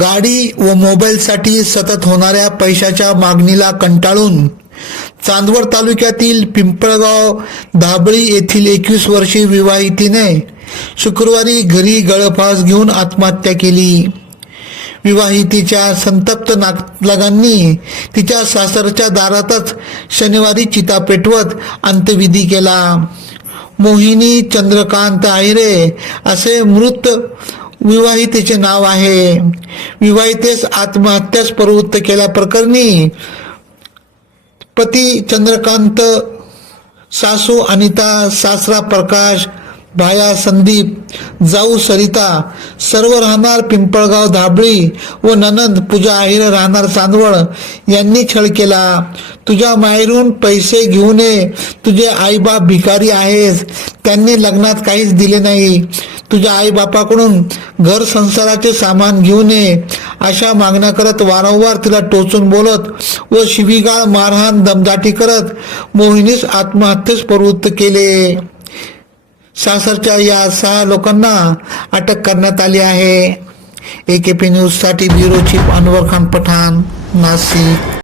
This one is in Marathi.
गाडी व मोबाईलसाठी सतत होणाऱ्या पैशाच्या मागणीला कंटाळून चांदवड तालुक्यातील पिंपळगाव धाबळी येथील एकवीस वर्षीय विवाहितीने शुक्रवारी घरी गळफास घेऊन आत्महत्या केली. विवाहितीच्या संतप्त नातलगांनी तिच्या सासरच्या दारातच शनिवारी चिता पेटवत अंत्यविधी केला. मोहिनी चंद्रकांत आहिरे असे मृत विवाहितेचे नाव आहे. विवाहितेस आत्महत्यास प्रवृत्त केल्याप्रकरणी पती चंद्रकांत सासू अनिता सासरा प्रकाश भाया संदीप जाऊ सरिता सर्व राहणार पिंपळगाव धाबळी व ननंद पूजा आहिर राहणार चांदवड यांनी छळ केला. तुझ्या माहेरून पैसे घेऊन ये. तुझे आईबाप भिकारी आहेस त्यांनी लग्नात काहीच दिले नाही. तुझ्या आईबापाकडून घर संसाराचे सामान घेऊन नये अशा मागण्या करत वारंवार तिला टोचून बोलत व शिवीगाळ मारहाण दमदाटी करत मोहिनीस आत्महत्येस प्रवृत्त केले. सासरच्या या सहा लोकांना अटक करण्यात आली आहे. एकेपी न्यूजसाठी ब्युरो चीफ अनवर खान पठाण नाशिक.